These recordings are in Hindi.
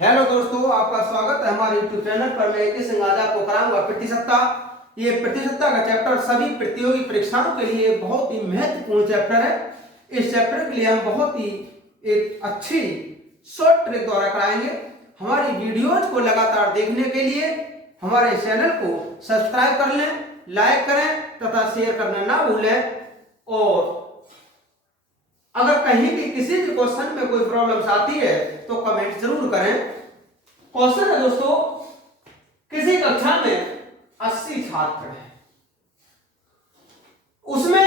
हेलो दोस्तों, आपका स्वागत है हमारे YouTube चैनल पर। मैं इस आज आपको कराऊंगा प्रतिशतता। ये प्रतिशतता का चैप्टर सभी प्रतियोगी परीक्षाओं के लिए बहुत ही महत्वपूर्ण चैप्टर है। इस चैप्टर के लिए हम बहुत ही एक अच्छी शॉर्ट ट्रिक द्वारा कराएंगे। हमारी वीडियोज को लगातार देखने के लिए हमारे चैनल को सब्सक्राइब कर लें, लाइक करें तथा शेयर करना ना भूलें। और अगर कहीं भी किसी भी क्वेश्चन में कोई प्रॉब्लम्स आती है तो कमेंट जरूर करें। क्वेश्चन है दोस्तों, किसी कक्षा में 80 छात्र हैं, उसमें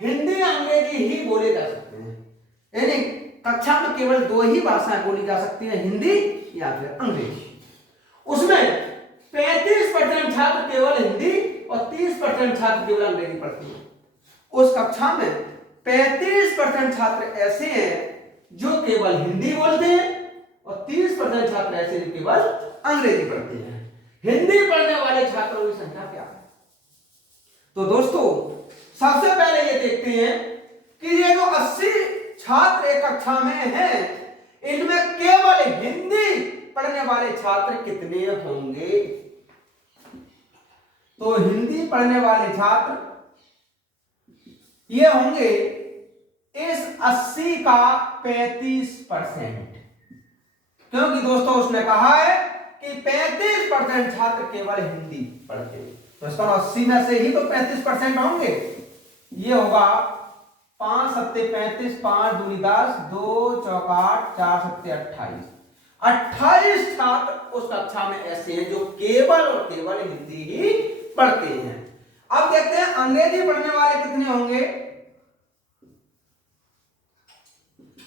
हिंदी अंग्रेजी ही बोले जा सकते हैं, यानी कक्षा में केवल दो ही भाषाएं बोली जा सकती हैं, हिंदी या फिर अंग्रेजी। उसमें 35% छात्र केवल हिंदी और 30% छात्र केवल अंग्रेजी पढ़ते हैं। उस कक्षा में 35% छात्र ऐसे हैं जो केवल हिंदी बोलते हैं और 30% छात्र ऐसे जो केवल अंग्रेजी पढ़ते हैं। हिंदी पढ़ने वाले छात्रों की संख्या क्या है? तो दोस्तों, सबसे पहले ये देखते हैं कि ये जो 80 छात्र एक कक्षा में हैं, इनमें केवल हिंदी पढ़ने वाले छात्र कितने होंगे? तो हिंदी पढ़ने वाले छात्र ये होंगे इस 80 का 35%, क्योंकि दोस्तों उसने कहा है कि 35% छात्र केवल हिंदी पढ़ते हैं, तो इसका 80 में से ही तो 35% होंगे। ये होगा 5 सत्ते 35, 5 दूनी 10, 2 चौक 8, 4 सत्ते 28। 28 छात्र उस कक्षा में ऐसे हैं जो केवल और केवल हिंदी ही पढ़ते हैं। अब देखते हैं अंग्रेजी पढ़ने वाले कितने होंगे।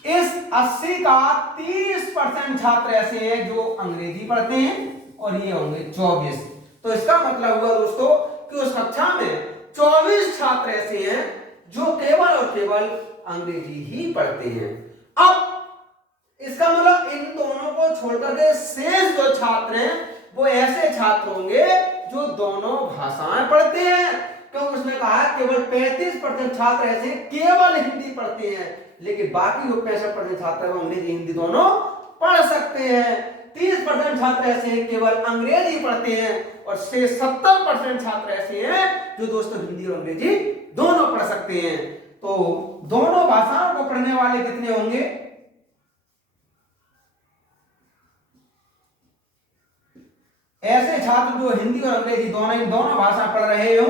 इस 80 का 30% छात्र ऐसे हैं जो अंग्रेजी पढ़ते हैं और ये होंगे 24। तो इसका मतलब हुआ दोस्तों कि उस कक्षा में 24 छात्र ऐसे हैं जो केवल और केवल अंग्रेजी ही पढ़ते हैं। अब इसका मतलब इन दोनों को छोड़कर के शेष जो छात्र हैं वो ऐसे छात्र होंगे जो दोनों भाषाएं पढ़ते हैं, क्योंकि उसने कहा है केवल 35% छात्र ऐसे केवल हिंदी पढ़ते हैं, लेकिन बाकी जो 65% छात्र हैं अंग्रेजी हिंदी दोनों पढ़ सकते हैं। 30% छात्र ऐसे हैं केवल अंग्रेजी पढ़ते हैं और 70% छात्र ऐसे हैं जो दोस्तों हिंदी और अंग्रेजी दोनों पढ़ सकते हैं। तो दोनों भाषाओं को पढ़ने वाले कितने होंगे? ऐसे छात्र जो हिंदी और अंग्रेजी दोनों भाषा पढ़ रहे हो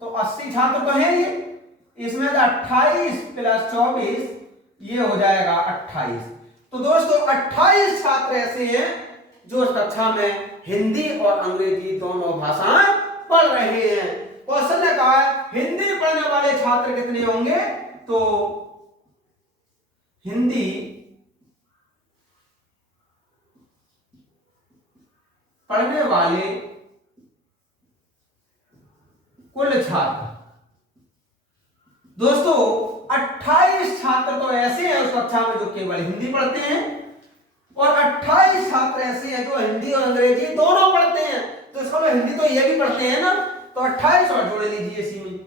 तो 80 छात्र तो हैं ये, इसमें 28 प्लस 24 ये हो जाएगा 28। तो दोस्तों 28 छात्र ऐसे हैं जो इस कक्षा में हिंदी और अंग्रेजी दोनों भाषाएं पढ़ रहे हैं। क्वेश्चन ने कहा है हिंदी पढ़ने वाले छात्र कितने होंगे? तो हिंदी पढ़ने वाले कुल छात्र दोस्तों 28 छात्र तो ऐसे हैं उस कक्षा में जो केवल हिंदी पढ़ते हैं और 28 छात्र ऐसे हैं जो हिंदी और अंग्रेजी दोनों पढ़ते हैं। तो इसको हिंदी तो ये भी पढ़ते हैं ना, तो 28 और जोड़ लीजिए इसी में,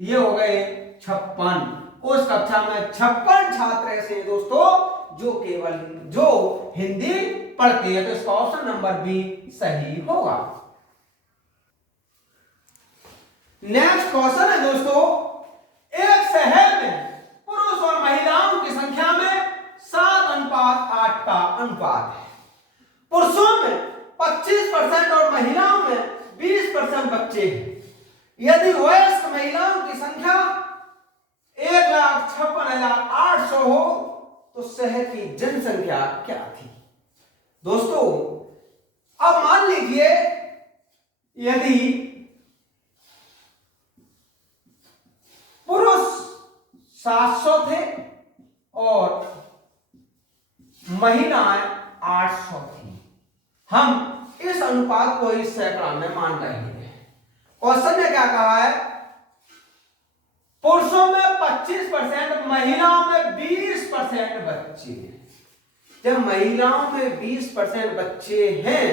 ये हो गए 56। उस कक्षा में 56 छात्र ऐसे हैं दोस्तों जो हिंदी पढ़ते हैं। तो इसका ऑप्शन नंबर बी सही होगा। नेक्स्ट क्वेश्चन है दोस्तों, एक शहर में पुरुष और महिलाओं की संख्या में 7:8 का अनुपात है। पुरुषों में 25% और महिलाओं में 20% बच्चे हैं। यदि वयस्क महिलाओं की संख्या 1,56,800 हो तो शहर की जनसंख्या क्या थी? दोस्तों अब मान लीजिए यदि पुरुष 700 थे और महिलाएं 800 थी, हम इस अनुपात को इस सैकड़ा में मान रहे हैं। क्वेश्चन ने क्या कहा है? पुरुषों में 25%, महिलाओं में 20% बच्चे हैं। जब महिलाओं में 20% बच्चे हैं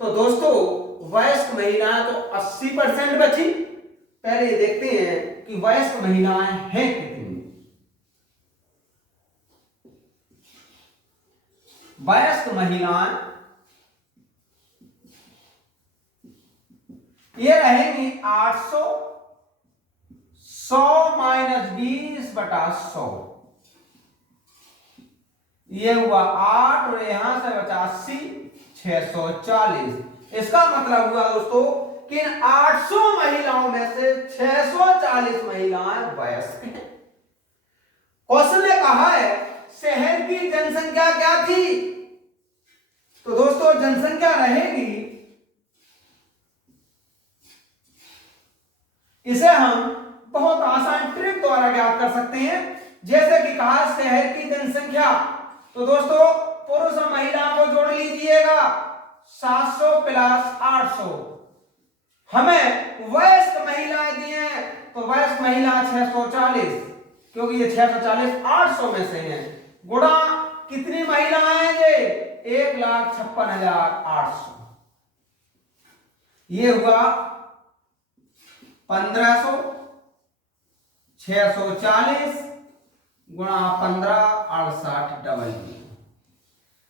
तो दोस्तों वयस्क महिलाएं तो 80% बची। पहले देखते हैं कि वयस्क महिलाएं हैं कितनी। वयस्क महिलाएं ये रहेंगी 800, 100 माइनस 20/100, ये हुआ 8 और यहां से बचा 80, 640। इसका मतलब हुआ दोस्तों कि इन 800 महिलाओं में से 640 महिलाएं वयस्क हैं। क्वेश्चन ने कहा है शहर की जनसंख्या क्या थी, तो दोस्तों जनसंख्या रहेगी, इसे हम बहुत आसान ट्रिक द्वारा ज्ञात कर सकते हैं। जैसे कि कहा शहर की जनसंख्या, तो दोस्तों पुरुष और महिला को जोड़ लीजिएगा, 700 प्लस 800। हमें वयस्क महिलाएं दी हैं, तो वयस्क महिला 640, क्योंकि ये 640 800 में से हैं, गुणा कितनी महिलाएं हैं ये 1,56,800, ये हुआ 1500, 640 गुणा 15 68 डबल,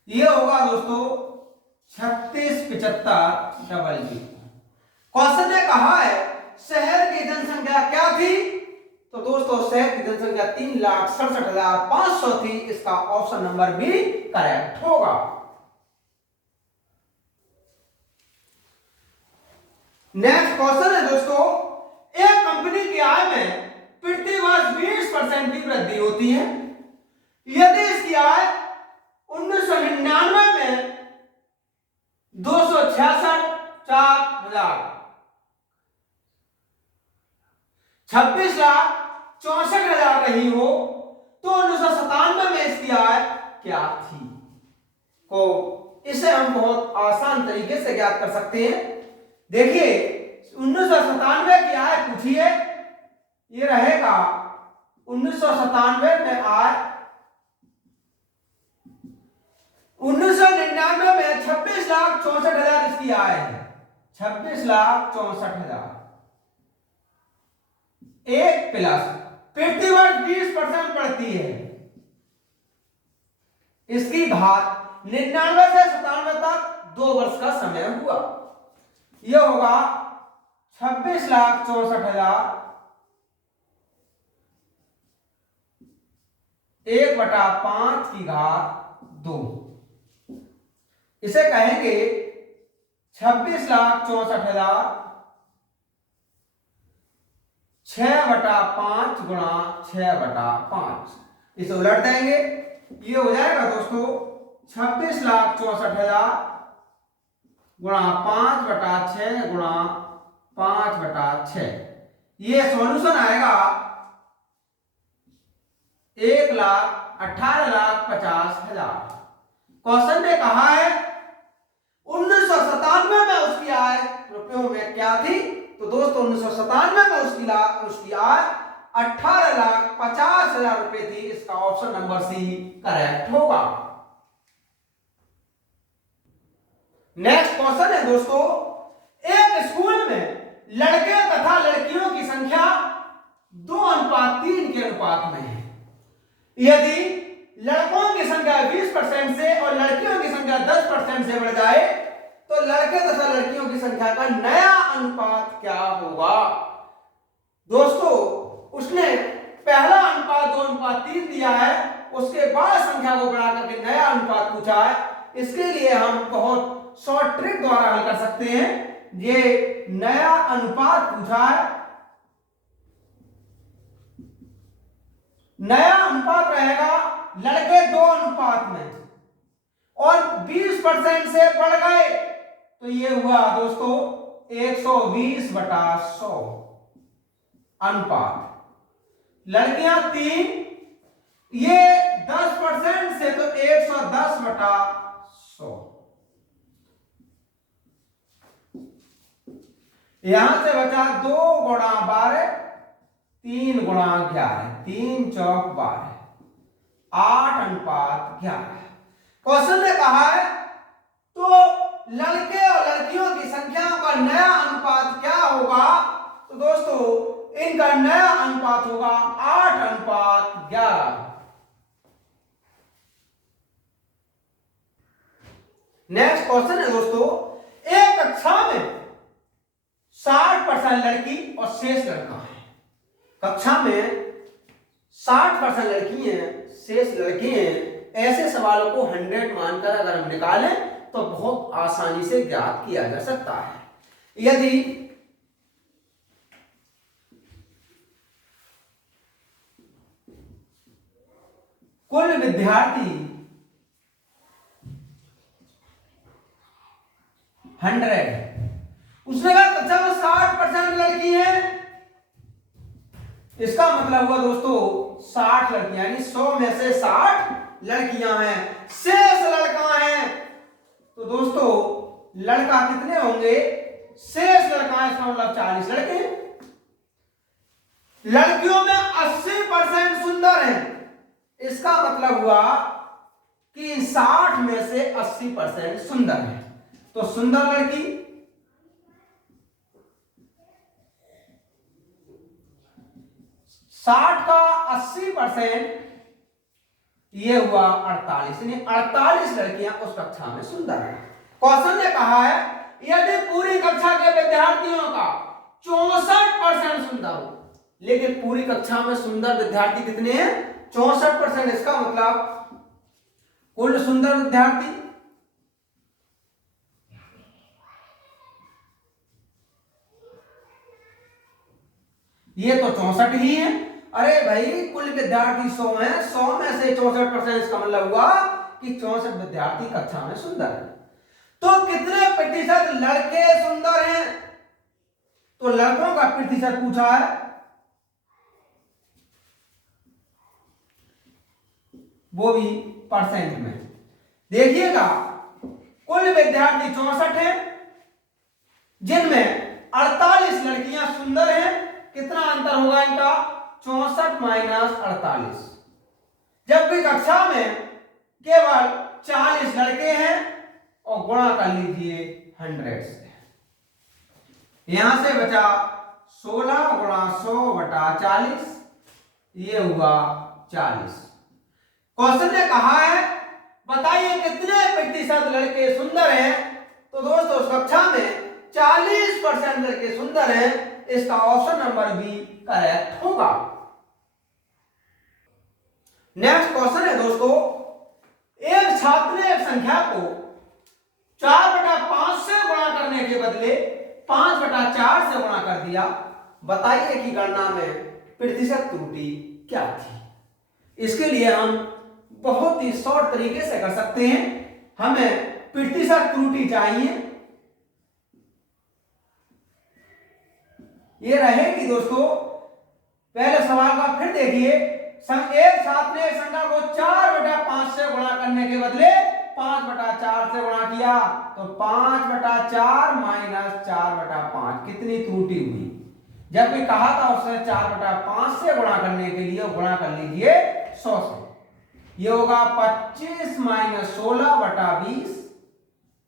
ये होगा दोस्तों 3675 डबल। क्वेश्चन ने कहा है शहर की जनसंख्या क्या थी, तो दोस्तों शहर की जनसंख्या 3,67,500 थी। इसका ऑप्शन नंबर बी करेक्ट होगा। नेक्स्ट क्वेश्चन है दोस्तों, एक कंपनी की आय में प्रति वर्ष 20% की वृद्धि होती है, यदि इसकी आय 1999 में 266,4,000 26,64,000 रही हो, तो 1997 में इसकी आय क्या थी, को इसे हम बहुत आसान तरीके से ज्ञात कर सकते हैं। देखिए 1997 की आय पूछी है, ये रहेगा 1997 में आय 1999 में 26,64,000 इसकी आय है, 26,64,000, एक प्लस प्रति वर्ष 20% बढ़ती है, इसकी घात 99 से 97 तक 2 वर्ष का समय हुआ, यह होगा 26,64,000 1/5 की घात 2, इसे कहेंगे 26,64,000 6/5 गुणा 6/5, इसे उलट देंगे, ये हो जाएगा दोस्तों 26,64,000 गुणा 5/6 गुणा 5/6, ये सॉल्यूशन आएगा 1,18,50,000। क्वेश्चन ने कहा है 1997 में उसकी आय रुपयों में क्या थी, तो दोस्तों 1997 में उसकी आय 18,50,000 रुपए थी। इसका ऑप्शन नंबर सी करेक्ट होगा। नेक्स्ट क्वेश्चन है दोस्तों, एक स्कूल में लड़के तथा लड़कियों की संख्या 2:3 के अनुपात में है। यदि लड़कों की संख्या 20% से और लड़कियों की संख्या 10% से बढ़ जाए तो लड़के तथा लड़कियों की संख्या का नया अनुपात क्या होगा। दोस्तों उसने पहला अनुपात 2:3 दिया है, उसके बाद संख्या को बढ़ा करके नया अनुपात पूछा है। इसके लिए हम बहुत शॉर्ट ट्रिक द्वारा हल कर सकते हैं। ये नया अनुपात पूछा है, नया अनुपात रहेगा लड़के 2 अनुपात में और 20% से बढ़ गए तो ये हुआ दोस्तों 120/100 अनुपात। लड़कियां 3, ये 10% से तो 110/100। यहां से बचा 2 गुणा 12, 3 गुणा 11, 3 चौक 12, 8:11। क्वेश्चन ने कहा है तो लड़के और लड़कियों की संख्याओं का नया अनुपात क्या होगा, तो दोस्तों इनका नया अनुपात होगा 8:11। नेक्स्ट क्वेश्चन है दोस्तों, एक कक्षा में 7 60% लड़की और शेष लड़का है। कक्षा में 60% लड़की हैं, शेष लड़के हैं। ऐसे सवालों को 100 मानकर अगर हम निकालें तो बहुत आसानी से ज्ञात किया जा सकता है। यदि कुल विद्यार्थी 100, उसने कहा कक्षा में 60% लड़की है, इसका मतलब हुआ दोस्तों 60 लड़कियां, यानी 100 में से 60 लड़कियां हैं, शेष लड़का है। तो दोस्तों लड़का कितने होंगे? शेष लड़का है, इसका मतलब 40 लड़के हैं। लड़कियों में 80% सुंदर हैं, इसका मतलब हुआ कि 60 में से 80% सुंदर हैं। तो सुंदर लड़की 60 का 80%, ये हुआ 48, यानी 48 लड़कियां उस कक्षा में सुंदर हैं। क्वेश्चन ने कहा है यदि पूरी कक्षा के विद्यार्थियों का 64% सुंदर हो, लेकिन पूरी कक्षा में सुंदर विद्यार्थी कितने हैं? 64%। इसका मतलब कुल सुंदर विद्यार्थी ये तो 64 ही है। अरे भाई कुल विद्यार्थी 100 हैं, 100 में से 64%, इसका मतलब हुआ कि 64 विद्यार्थी कक्षा में सुंदर है। तो कितने प्रतिशत लड़के सुंदर हैं? तो लड़कों का प्रतिशत पूछा है, वो भी परसेंट में। देखिएगा कुल विद्यार्थी 64 हैं, जिनमें 48 लड़कियां सुंदर हैं। कितना अंतर होगा इनका? 64 माइनस 48। जबकि कक्षा में केवल 40 लड़के हैं और गुणा कर लीजिए 100 से। यहां से बचा 16 गुणा 100 बटा 40, ये हुआ 40। क्वेश्चन ने कहा है बताइए कितने प्रतिशत लड़के सुंदर हैं? तो दोस्तों कक्षा में 40% लड़के सुंदर हैं, इसका ऑप्शन नंबर बी करेक्ट होगा। नेक्स्ट क्वेश्चन है दोस्तों, एक छात्र ने एक संख्या को 4/5 से गुणा करने के बदले 5/4 से गुणा कर दिया। बताइए कि गणना में प्रतिशत त्रुटि क्या थी? इसके लिए हम बहुत ही शॉर्ट तरीके से कर सकते हैं। हमें प्रतिशत त्रुटि चाहिए, ये रहेगी दोस्तों। पहले सवाल का फिर देखिए, एक छात्र ने संख्या को 4/5 से गुणा करने के बदले 5/4 से गुणा किया, तो 5/4 माइनस 4/5 कितनी त्रुटि हुई? जबकि कहा था उसने 4/5 से गुणा करने के लिए, गुणा कर लीजिए 100 से। ये होगा 25 माइनस 16/20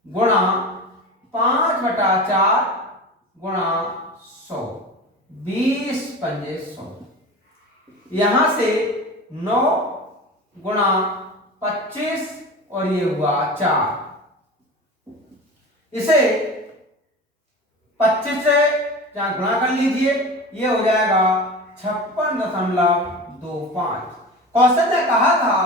गुणा 5/4 गुणा 100, 20 पंजे 100। यहां से 9 गुणा 25 और ये हुआ 4। इसे 25 से गुणा कर लीजिए, ये हो जाएगा 56.25। क्वेश्चन ने कहा था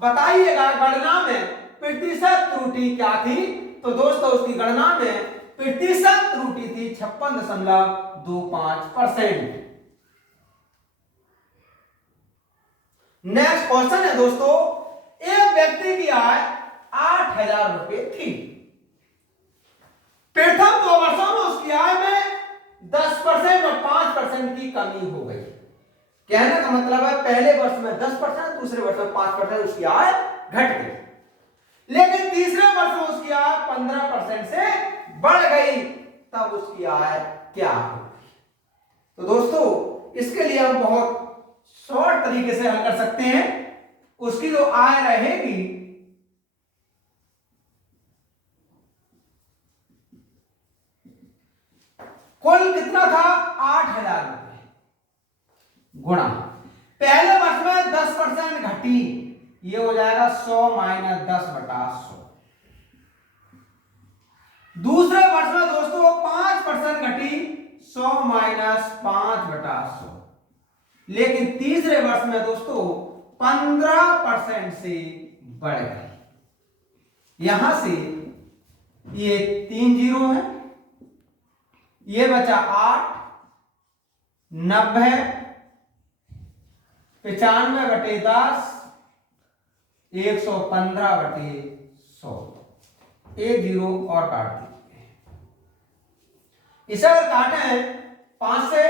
बताइएगा गणना में प्रतिशत त्रुटि क्या थी? तो दोस्तों उसकी गणना में प्रतिशत त्रुटि थी 56.25%। नेक्स्ट क्वेश्चन है दोस्तों, एक व्यक्ति की आय 8,000 रुपए थी। प्रथम 2 वर्षों में उसकी आय में 10% और 5% की कमी हो गई। कहने का मतलब है पहले वर्ष में 10%, दूसरे वर्ष में 5% उसकी आय घट गई, लेकिन तीसरे वर्ष में उसकी आय 15% से बढ़ गई। तब उसकी आय क्या होगी? तो दोस्तों इसके लिए हम बहुत शॉर्ट तरीके से हल कर सकते हैं। उसकी जो आय रहेगी कुल कितना था? 8,000 रुपए गुणा पहले वर्ष में 10% घटी, ये हो जाएगा 100 माइनस 10/100। दूसरे वर्ष में दोस्तों 5% घटी, 100 माइनस 5/100। लेकिन तीसरे वर्ष में दोस्तों 15% से बढ़ गई। यहां से ये 3 जीरो है, ये बचा 8, 90, 95/10, 115/100, एक जीरो और काट दीजिए। इसे अगर काटे 5 से,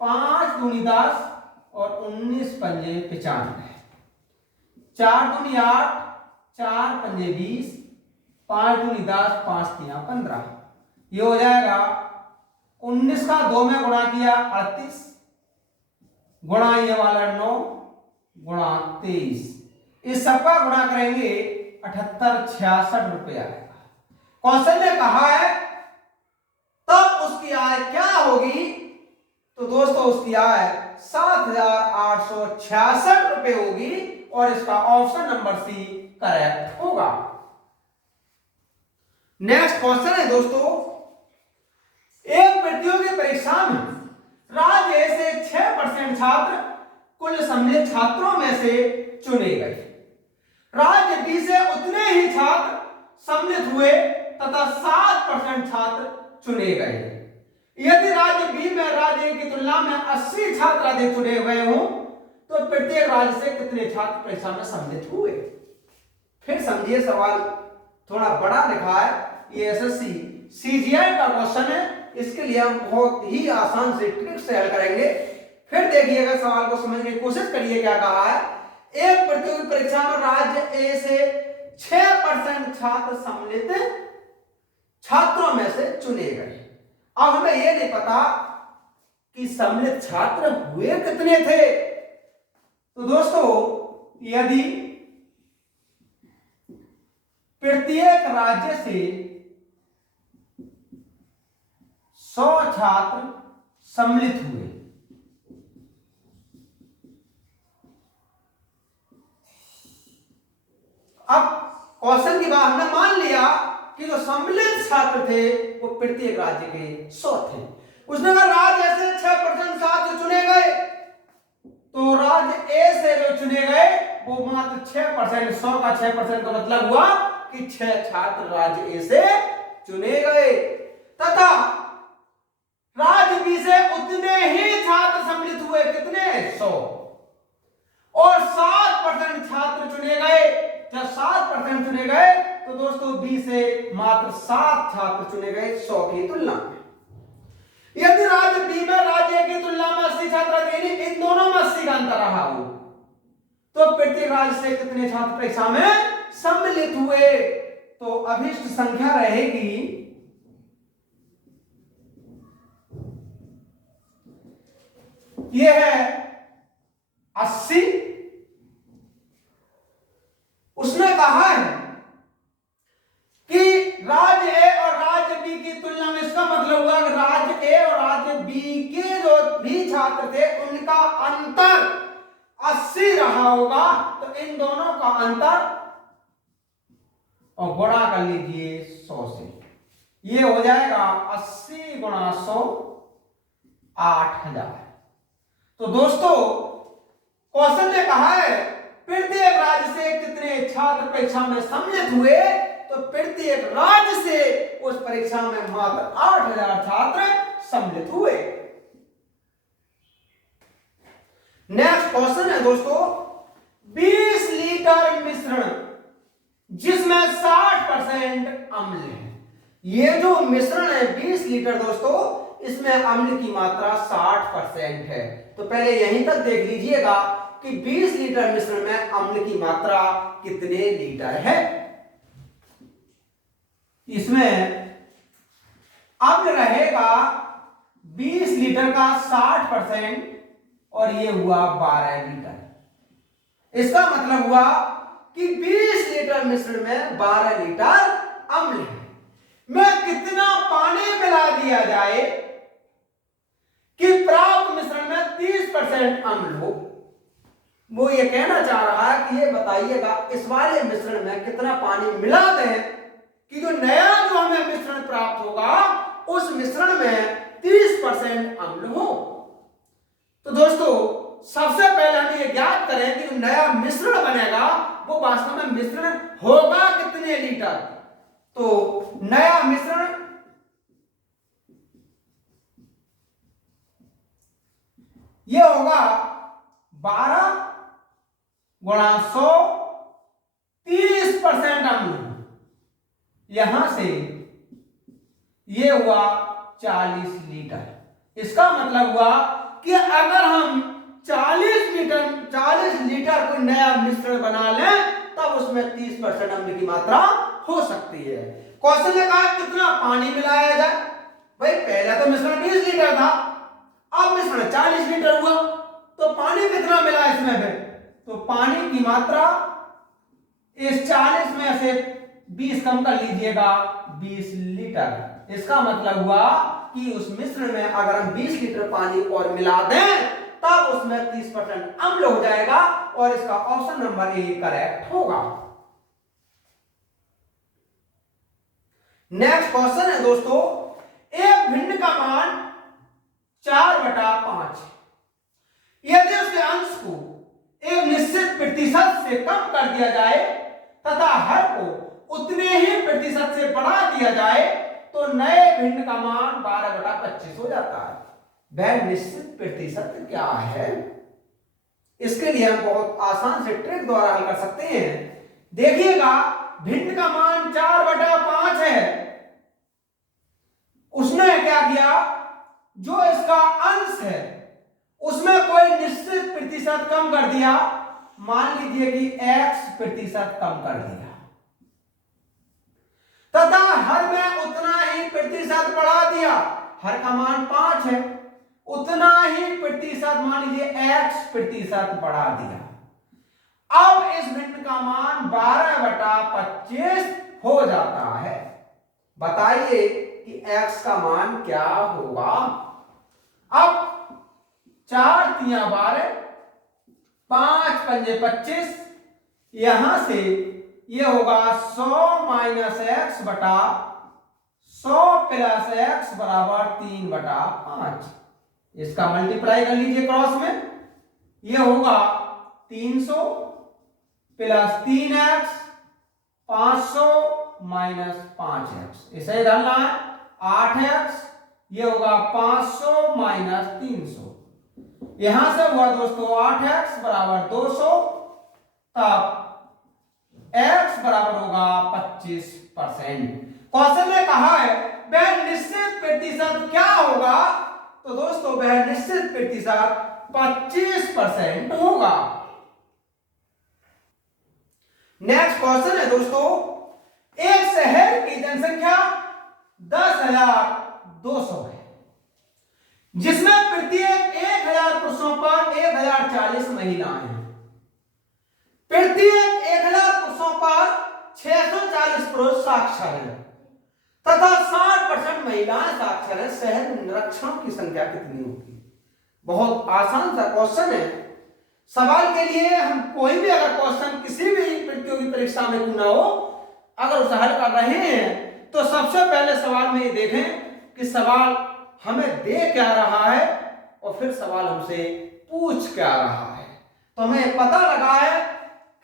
5 दूनी 10 और 19 पंजे 95, 4 दूनी 8, 4 पंजे 20, 5 दूनी 10, 5 तिया 15। ये हो जाएगा 19 का 2 में गुणा किया 38, गुणा ये वाला 9, गुणा 23, इस सबका गुणा करेंगे 78-66 रुपये आएगा। क्वेश्चन ने कहा है तब उसकी आय क्या होगी, तो दोस्तों उसकी आय 7,866 रुपये होगी और इसका ऑप्शन नंबर सी करेक्ट होगा। नेक्स्ट क्वेश्चन है दोस्तों, एक प्रतियोगी परीक्षा में राज्य से 6% छात्र कुल सम्मिलित छात्रों में से चुने गए। राज्य बी से उतने ही छात्र सम्मिलित हुए तथा 7% छात्र चुने गए। यदि राज्य बी में राज्य ए की तुलना में 80 छात्र अधिक चुने गए हों तो प्रत्येक राज्य से कितने छात्र परीक्षा में सम्मिलित हुए। फिर समझिए, सवाल थोड़ा बड़ा लिखा है, ये एसएससी सीजीएल का क्वेश्चन है, इसके लिए हम बहुत ही आसान से ट्रिक से हल करेंगे। फिर देखिएगा, सवाल को समझने की कोशिश करिए क्या कहा है। एक प्रतियोगी परीक्षा में राज्य ए से 6% छात्र सम्मिलित छात्रों में से चुने गए। अब हमें यह नहीं पता कि सम्मिलित छात्र हुए कितने थे। तो दोस्तों यदि प्रत्येक राज्य से 100 छात्र सम्मिलित हुए, अब क्वेश्चन की बात हमने मान लिया कि जो सम्मिलित छात्र थे वो प्रत्येक राज्य के 100 थे। उसने कहा राज्य से 6% छात्र चुने गए, तो राज्य ए से जो चुने गए वो मात्र 6%, 100 का 6% का मतलब हुआ कि 6 छात्र राज्य ए से चुने गए, तथा राज्य बी से उतने ही छात्र सम्मिलित हुए, कितने 100, और 7% छात्र चुने गए। जब 7% चुने गए तो दोस्तों बी से मात्र 7 छात्र चुने गए 100 की तुलना में। यदि राज्य बी में राज्य ए की तुलना में 80 छात्र थे, इन दोनों में 80 का अंतर रहा हो, तो प्रत्येक राज्य से कितने छात्र परीक्षा में सम्मिलित हुए। तो अभिष्ट संख्या रहेगी यह है 80। उसने कहा है कि राज्य ए और राज्य बी की तुलना में, इसका मतलब हुआ कि राज्य ए और राज्य बी के जो भी छात्र थे उनका अंतर 80 रहा होगा, तो इन दोनों का अंतर और गुणा कर लीजिए 100 से, ये हो जाएगा 80 गुणा 100 8000। तो दोस्तों क्वेश्चन ने कहा है प्रत्येक राज्य से कितने छात्र परीक्षा में सम्मिलित हुए, तो प्रत्येक राज्य से उस परीक्षा में मात्र 8000 छात्र सम्मिलित हुए। नेक्स्ट क्वेश्चन है दोस्तों, 20 लीटर मिश्रण जिसमें 60% अम्ल है। ये जो मिश्रण है 20 लीटर दोस्तों, इसमें अम्ल की मात्रा 60% है। तो पहले यहीं तक देख लीजिएगा कि 20 लीटर मिश्रण में अम्ल की मात्रा कितने लीटर है। इसमें अम्ल रहेगा 20 लीटर का 60% और ये हुआ 12 लीटर। इसका मतलब हुआ कि 20 लीटर मिश्रण में 12 लीटर अम्ल है। मैं कितना पानी मिला दिया जाए कि प्राप्त मिश्रण में 30% अम्ल हो। वो ये कहना चाह रहा है कि ये बताइएगा इस वाले मिश्रण में कितना पानी मिला दें कि जो नया जो हमें मिश्रण प्राप्त होगा उस मिश्रण में 30% अम्ल हो। तो दोस्तों सबसे पहले हम ये ज्ञात करें कि नया मिश्रण बनेगा वो वास्तव में मिश्रण होगा कितने लीटर। तो नया मिश्रण ये होगा 12 गुणा 100, 30% अम्ल, यहां से ये हुआ 40 लीटर। इसका मतलब हुआ कि अगर हम 40 लीटर कोई नया मिश्रण बना लें तब उसमें 30% अम्ल की मात्रा हो सकती है। क्वेश्चन ने कहा कितना पानी मिलाया जाए। भाई पहला तो मिश्रण 20 लीटर था, अब मिश्रण 40 लीटर हुआ, तो पानी कितना मिला इसमें फिर? तो पानी की मात्रा इस 40 में से 20 कम कर लीजिएगा, 20 लीटर। इसका मतलब हुआ कि उस मिश्रण में अगर हम 20 लीटर पानी और मिला दें तब उसमें 30% अम्ल हो जाएगा और इसका ऑप्शन नंबर ए करेक्ट होगा। नेक्स्ट क्वेश्चन है दोस्तों, एक भिन्न का मान 4/5 यदि उसके अंश को एक निश्चित प्रतिशत से कम कर दिया जाए तथा हर को उतने ही प्रतिशत से बढ़ा दिया जाए तो नए भिन्न का मान 12/25 हो जाता है। वह निश्चित प्रतिशत क्या है? इसके लिए हम बहुत आसान से ट्रिक द्वारा हल कर सकते हैं। देखिएगा भिन्न का मान 4/5 है, उसने क्या किया, जो इसका अंश है उसमें कोई निश्चित प्रतिशत कम कर दिया, मान लीजिए कि x% कम कर दिया, तथा हर में उतना ही प्रतिशत बढ़ा दिया। हर का मान 5 है, उतना ही प्रतिशत मान लीजिए x% बढ़ा दिया। अब इस भिन्न का मान 12/25 हो जाता है। बताइए कि x का मान क्या होगा? अब 4 तिया 12, 5 पंजे 25, यहां से ये होगा 100 माइनस x बटा 100 प्लस x बराबर 3/5। इसका मल्टीप्लाई कर लीजिए क्रॉस में, ये होगा 300 प्लस 3x 500 माइनस 5x, इसे इधर लाए 8x, ये होगा 500 माइनस 300, यहां से हुआ दोस्तों 8x बराबर 200, तब x बराबर होगा 25%। क्वेश्चन ने कहा है वह निश्चित प्रतिशत क्या होगा, तो दोस्तों वह निश्चित प्रतिशत 25% होगा। नेक्स्ट क्वेश्चन है दोस्तों, एक शहर की जनसंख्या 10,200 है, जिसमें प्रत्येक 1000 पुरुषों पर 1040 महिलाएं हैं। प्रत्येक 1000 पुरुषों पर 640 पुरुष साक्षर हैं तथा 60% महिलाएं साक्षर हैं। शहर निरक्षरों की संख्या कितनी होगी? बहुत आसान सा क्वेश्चन है। सवाल के लिए हम कोई भी अगर क्वेश्चन किसी भी प्रतियोगी परीक्षा में क्यों ना हो, अगर उसे हल कर रहे हैं तो सबसे पहले सवाल में ये देखें कि सवाल हमें दे क्या रहा है और फिर सवाल हमसे पूछ क्या रहा है। तो हमें पता लगा है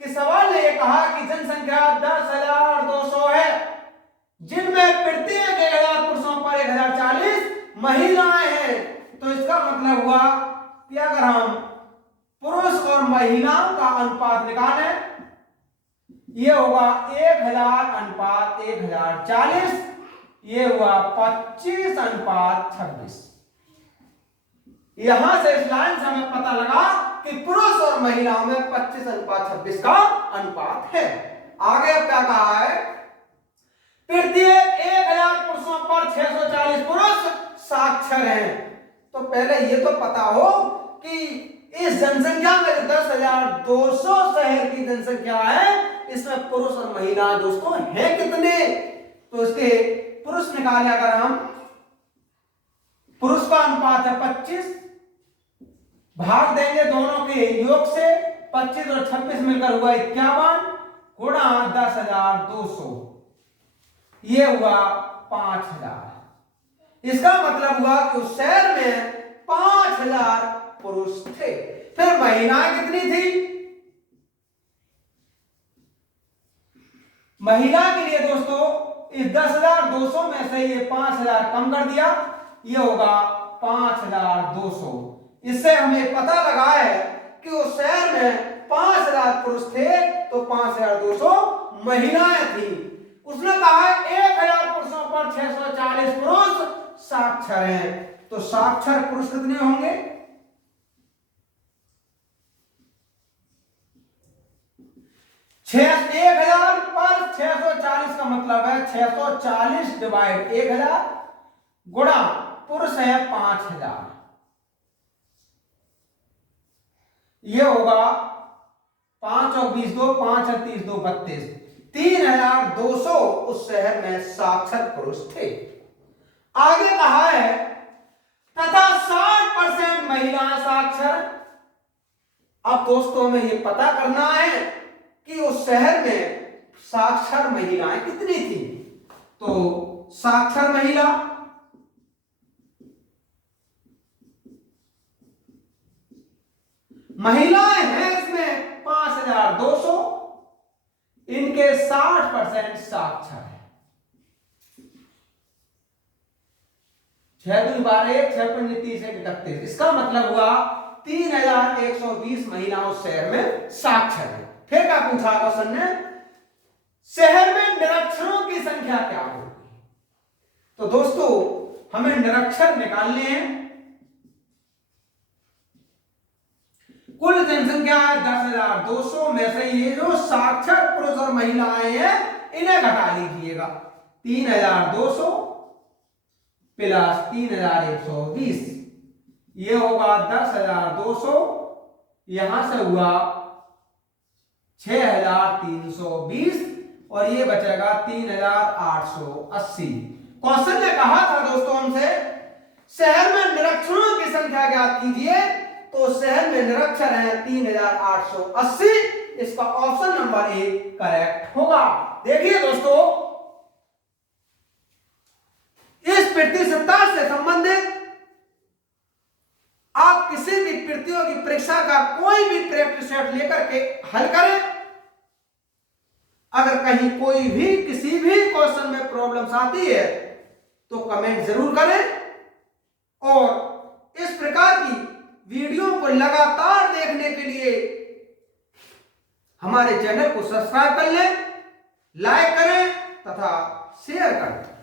कि सवाल ने यह कहा कि जनसंख्या 10,200 है, जिनमें प्रत्येक 1000 पुरुषों पर 1040 महिलाएं हैं। तो इसका मतलब हुआ कि अगर हम पुरुष और महिलाओं का अनुपात निकालें, यह होगा 1000 अनुपात 1040, ये हुआ 25:26। यहां से इस लाइन से हमें पता लगा कि पुरुष और महिलाओं में 25:26 का अनुपात है। आगे अब क्या कहा है, प्रत्येक 1000 पुरुषों पर 640 पुरुष साक्षर हैं। तो पहले ये तो पता हो कि इस जनसंख्या में 10,200 शहर की जनसंख्या है, इसमें पुरुष और महिला दोस्तों हैं कितने। तो इसके पुरुष निकाले अगर हम, पुरुष का अनुपात है 25, भाग देंगे दोनों के योग से, 25 और 26 मिलकर हुआ 51 गुणा 10,200, ये हुआ 5,000। इसका मतलब हुआ कि उस शहर में 5000 पुरुष थे। फिर महिलाएं कितनी थी? महिला के लिए दोस्तों इस 10,200 में से ये 5000 कम कर दिया, ये होगा 5200। इससे हमें पता लगा है कि उस शहर में 5000 पुरुष थे तो 5200 महिलाएं थी। उसने कहा है 1000 पुरुषों पर 640 पुरुष साक्षर हैं, तो साक्षर पुरुष कितने होंगे? 1000 पर 640 का मतलब है 640 डिवाइड 1000 गुणा पुरुष है 5000, ये होगा 5 और 20 2, 5 और 30 2 32, 3200 उस शहर में साक्षर पुरुष थे। आगे कहा है तथा 60% महिलाएं साक्षर। अब दोस्तों हमें यह पता करना है कि उस शहर में साक्षर महिलाएं कितनी थी। तो साक्षर महिलाएं हैं इसमें 5200, इनके 60% साक्षर है। 6 दूनी 12, 6 पंजे 30 31, इसका मतलब हुआ 3120 महिलाओं शहर में साक्षर है। फिर क्या पूछा क्वेश्चन ने, शहर में निरक्षरों की संख्या क्या होगी? तो दोस्तों हमें निरक्षर निकालने हैं। कुल जनसंख्या है 10,200 में से ये जो साक्षर पुरुष और महिलाएं हैं इन्हें घटा लीजिएगा। 3200 प्लस 3120, ये होगा 10,200, यहां से हुआ 6,320 और ये बचेगा 3,880। क्वेश्चन ने कहा था दोस्तों हमसे शहर में निरक्षरों की संख्या ज्ञात कीजिए, तो शहर में निरक्षर हैं 3,880। इसका ऑप्शन नंबर ए करेक्ट होगा। देखिए दोस्तों इस प्रतिशतता से संबंधित आप किसी भी प्रतियोगी परीक्षा का कोई भी प्रैक्टिस सेट लेकर के हल करें। अगर कहीं कोई भी किसी भी क्वेश्चन में प्रॉब्लम्स आती है तो कमेंट जरूर करें और इस प्रकार की वीडियो को लगातार देखने के लिए हमारे चैनल को सब्सक्राइब कर लें, लाइक करें तथा शेयर करें।